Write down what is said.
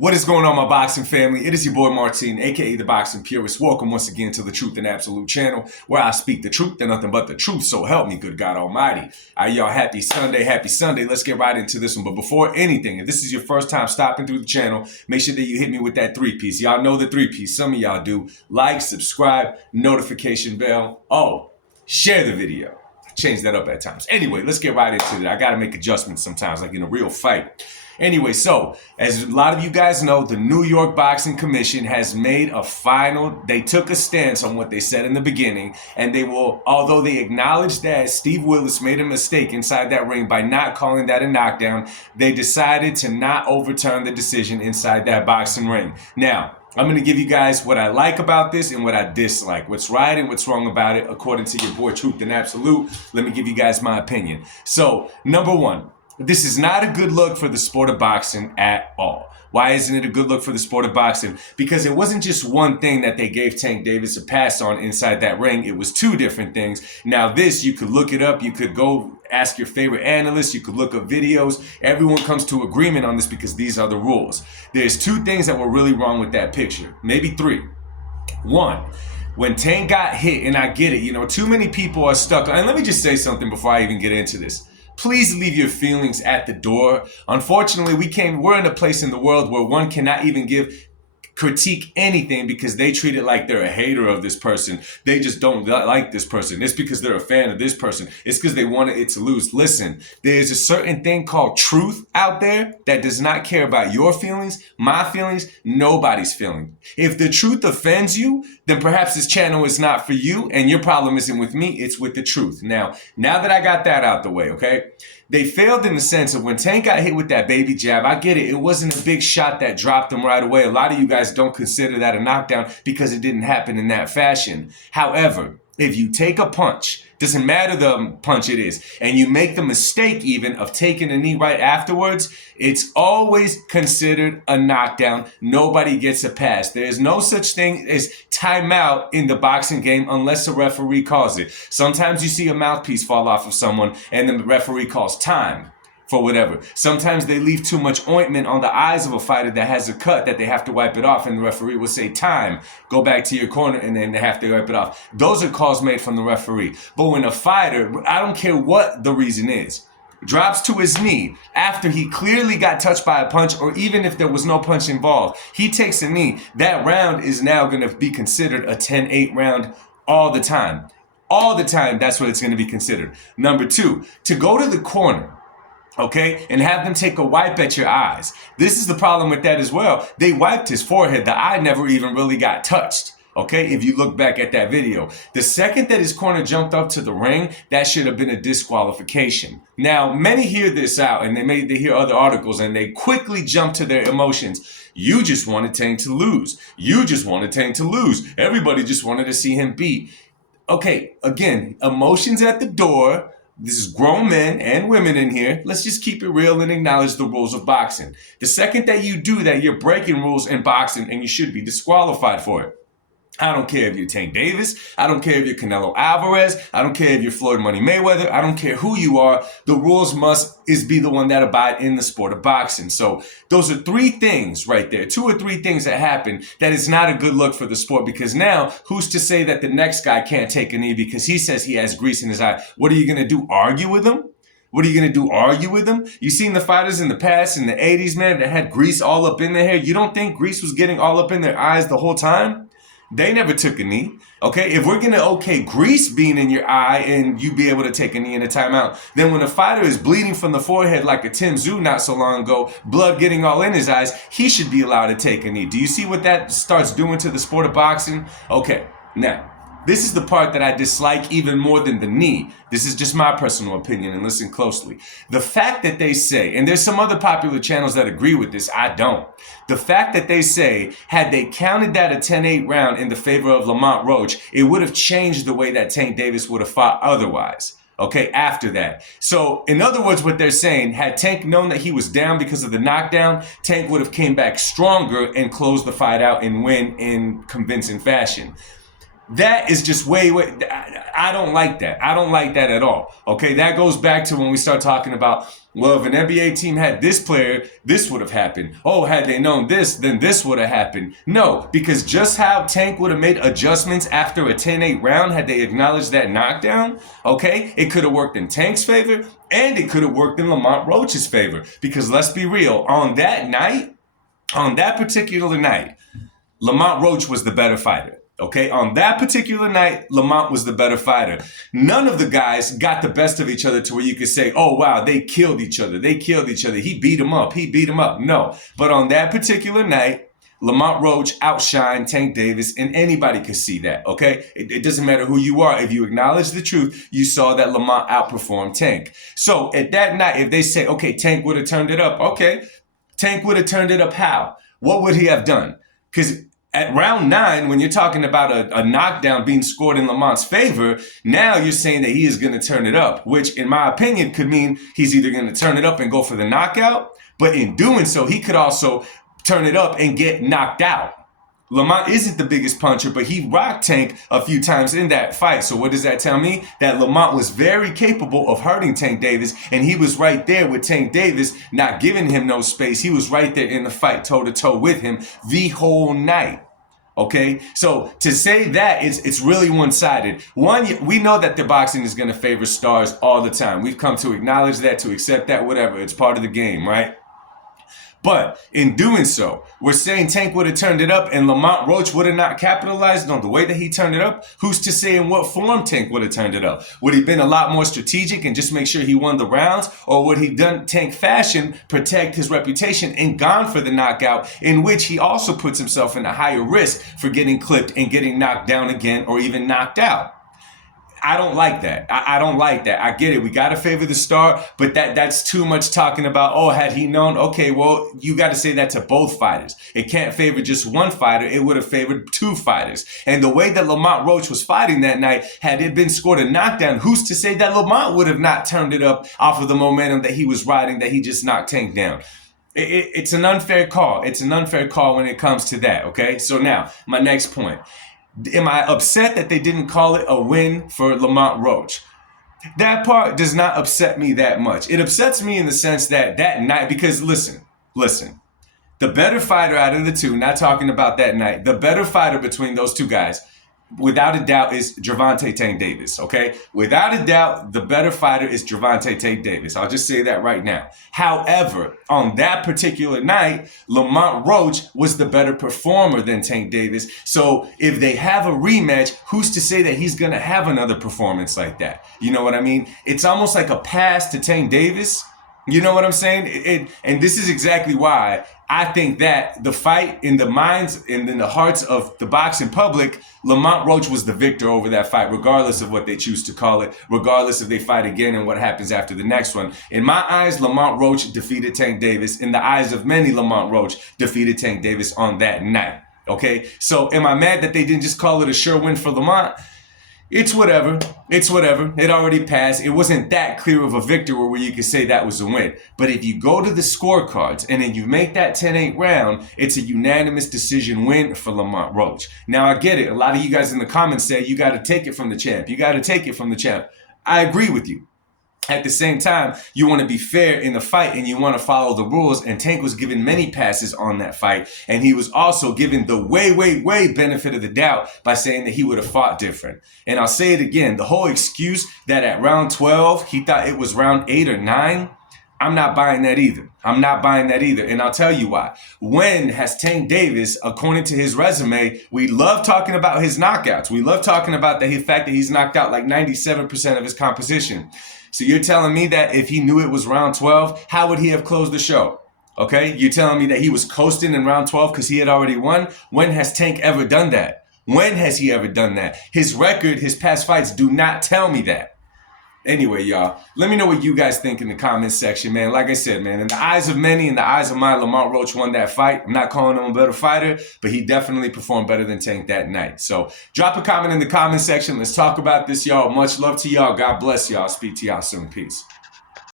What is going on, my boxing family? It is your boy Martin, aka the Boxing Purist. Welcome once again to the Truth and Absolute channel, where I speak the truth and nothing but the truth. So help me, good God Almighty. All right, y'all, happy Sunday, happy Sunday. Let's get right into this one. But before anything, if this is your first time stopping through the channel, make sure that you hit me with that three-piece. Y'all know the three-piece. Some of y'all do. Like, subscribe, notification bell. Oh, share the video. I change that up at times. Anyway, let's get right into it. I got to make adjustments sometimes, like in a real fight. Anyway, so as a lot of you guys know, the New York Boxing Commission has made a final. They took a stance on what they said in the beginning, and they will, although they acknowledge that Steve Willis made a mistake inside that ring by not calling that a knockdown, they decided to not overturn the decision inside that boxing ring. Now, I'm going to give you guys what I like about this and what I dislike. What's right and what's wrong about it, according to your boy Truth and Absolute. Let me give you guys my opinion. So, number one. This is not a good look for the sport of boxing at all. Why isn't it a good look for the sport of boxing? Because it wasn't just one thing that they gave Tank Davis a pass on inside that ring. It was two different things. Now this, you could look it up. You could go ask your favorite analyst. You could look up videos. Everyone comes to agreement on this because these are the rules. There's two things that were really wrong with that picture. Maybe three. One, when Tank got hit, and I get it, too many people are stuck. And let me just say something before I even get into this. Please leave your feelings at the door. Unfortunately, we're in a place in the world where one cannot even critique anything because they treat it like they're a hater of this person. They just don't like this person. It's because they're a fan of this person. It's because they wanted it to lose. Listen, there's a certain thing called truth out there that does not care about your feelings, my feelings, nobody's feeling. If the truth offends you, then perhaps this channel is not for you, and your problem isn't with me, it's with the truth. Now that I got that out the way, okay? They failed in the sense of when Tank got hit with that baby jab, I get it. It wasn't a big shot that dropped him right away. A lot of you guys don't consider that a knockdown because it didn't happen in that fashion. However, if you take a punch, doesn't matter the punch it is, and you make the mistake even of taking a knee right afterwards, it's always considered a knockdown. Nobody gets a pass. There's no such thing as timeout in the boxing game unless a referee calls it. Sometimes you see a mouthpiece fall off of someone and then the referee calls time for whatever. Sometimes they leave too much ointment on the eyes of a fighter that has a cut that they have to wipe it off, and the referee will say time, go back to your corner, and then they have to wipe it off. Those are calls made from the referee. But when a fighter, I don't care what the reason is, drops to his knee after he clearly got touched by a punch, or even if there was no punch involved, he takes a knee, that round is now going to be considered a 10-8 round all the time. All the time, that's what it's going to be considered. Number two, to go to the corner, okay, and have them take a wipe at your eyes. This is the problem with that as well. They wiped his forehead. The eye never even really got touched. Okay, if you look back at that video. The second that his corner jumped up to the ring, that should have been a disqualification. Now, many hear this out and they hear other articles and they quickly jump to their emotions. You just wanted Tank to lose. You just wanted Tank to lose. Everybody just wanted to see him beat. Okay, again, emotions at the door. This is grown men and women in here. Let's just keep it real and acknowledge the rules of boxing. The second that you do that, you're breaking rules in boxing and you should be disqualified for it. I don't care if you're Tank Davis. I don't care if you're Canelo Alvarez. I don't care if you're Floyd Money Mayweather. I don't care who you are. The rules must be the one that abide in the sport of boxing. So those are three things right there. Two or three things that happen that is not a good look for the sport, because now who's to say that the next guy can't take a knee because he says he has grease in his eye? What are you going to do? Argue with him? What are you going to do? Argue with them? You seen the fighters in the past, in the 80s, man, that had grease all up in their hair. You don't think grease was getting all up in their eyes the whole time? They never took a knee. Okay, if we're going to grease being in your eye and you be able to take a knee in a timeout, then when a fighter is bleeding from the forehead like a Tim Tszyu not so long ago, blood getting all in his eyes, he should be allowed to take a knee. Do you see what that starts doing to the sport of boxing? Okay, now, this is the part that I dislike even more than the knee. This is just my personal opinion, and listen closely. The fact that they say, and there's some other popular channels that agree with this, I don't. The fact that they say, had they counted that a 10-8 round in the favor of Lamont Roach, it would have changed the way that Tank Davis would have fought otherwise. Okay, after that. So, in other words, what they're saying, had Tank known that he was down because of the knockdown, Tank would have came back stronger and closed the fight out and win in convincing fashion. That is just way. I don't like that. I don't like that at all. Okay, that goes back to when we start talking about, well, if an NBA team had this player, this would have happened. Oh, had they known this, then this would have happened. No, because just how Tank would have made adjustments after a 10-8 round had they acknowledged that knockdown, okay, it could have worked in Tank's favor and it could have worked in Lamont Roach's favor. Because let's be real, on that particular night, Lamont Roach was the better fighter. Okay, on that particular night, Lamont was the better fighter. None of the guys got the best of each other to where you could say, oh, wow, they killed each other. They killed each other. He beat him up. He beat him up. No. But on that particular night, Lamont Roach outshined Tank Davis, and anybody could see that, okay? It doesn't matter who you are. If you acknowledge the truth, you saw that Lamont outperformed Tank. So at that night, if they say, okay, Tank would have turned it up, okay, Tank would have turned it up how? What would he have done? Because at round 9, when you're talking about a knockdown being scored in Lamont's favor, now you're saying that he is going to turn it up, which in my opinion could mean he's either going to turn it up and go for the knockout, but in doing so, he could also turn it up and get knocked out. Lamont isn't the biggest puncher, but he rocked Tank a few times in that fight. So what does that tell me? That Lamont was very capable of hurting Tank Davis, and he was right there with Tank Davis, not giving him no space. He was right there in the fight, toe-to-toe with him the whole night. Okay, so to say that it's really one-sided. One, we know that the boxing is going to favor stars all the time. We've come to acknowledge that, to accept that, whatever. It's part of the game, right? But in doing so, we're saying Tank would have turned it up and Lamont Roach would have not capitalized on the way that he turned it up. Who's to say in what form Tank would have turned it up? Would he been a lot more strategic and just make sure he won the rounds? Or would he done Tank fashion, protect his reputation and gone for the knockout, in which he also puts himself in a higher risk for getting clipped and getting knocked down again or even knocked out? I don't like that. I don't like that. I get it. We got to favor the star, but that's too much talking about, oh, had he known? Okay, well, you got to say that to both fighters. It can't favor just one fighter. It would have favored two fighters. And the way that Lamont Roach was fighting that night, had it been scored a knockdown, who's to say that Lamont would have not turned it up off of the momentum that he was riding, that he just knocked Tank down? It's an unfair call. It's an unfair call when it comes to that, okay? So now, my next point. Am I upset that they didn't call it a win for Lamont Roach? That part does not upset me that much. It upsets me in the sense that night, because listen, the better fighter out of the two, not talking about that night, the better fighter between those two guys, without a doubt, is Gervonta Tank Davis, okay? Without a doubt, the better fighter is Gervonta Tank Davis. I'll just say that right now. However, on that particular night, Lamont Roach was the better performer than Tank Davis. So if they have a rematch, who's to say that he's going to have another performance like that? You know what I mean? It's almost like a pass to Tank Davis. You know what I'm saying? And this is exactly why I think that the fight in the minds and in the hearts of the boxing public, Lamont Roach was the victor over that fight, regardless of what they choose to call it, regardless if they fight again and what happens after the next one. In my eyes, Lamont Roach defeated Tank Davis. In the eyes of many, Lamont Roach defeated Tank Davis on that night. Okay? So am I mad that they didn't just call it a sure win for Lamont? It's whatever. It's whatever. It already passed. It wasn't that clear of a victory where you could say that was a win. But if you go to the scorecards and then you make that 10-8 round, it's a unanimous decision win for Lamont Roach. Now, I get it. A lot of you guys in the comments say you got to take it from the champ. You got to take it from the champ. I agree with you. At the same time, you want to be fair in the fight and you want to follow the rules. And Tank was given many passes on that fight. And he was also given the way benefit of the doubt by saying that he would have fought different. And I'll say it again. The whole excuse that at round 12, he thought it was round 8 or 9. I'm not buying that either. I'm not buying that either. And I'll tell you why. When has Tank Davis, according to his resume, we love talking about his knockouts. We love talking about the fact that he's knocked out like 97% of his competition. So you're telling me that if he knew it was round 12, how would he have closed the show? Okay? You're telling me that he was coasting in round 12 because he had already won? When has Tank ever done that? When has he ever done that? His record, his past fights do not tell me that. Anyway, y'all, let me know what you guys think in the comments section, man. Like I said, man, in the eyes of many, in the eyes of mine, Lamont Roach won that fight. I'm not calling him a better fighter, but he definitely performed better than Tank that night. So drop a comment in the comment section. Let's talk about this, y'all. Much love to y'all. God bless y'all. Speak to y'all soon. Peace.